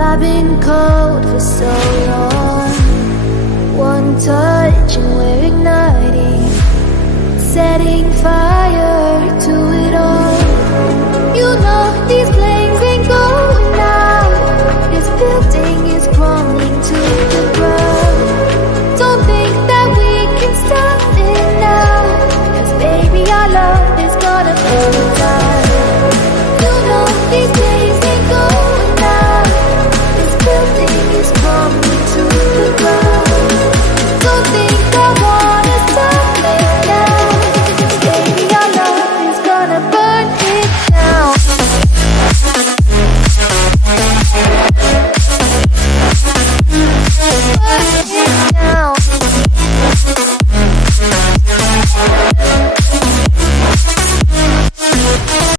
I've been cold for so long. One touch and we're igniting, setting fire to it all. You know these places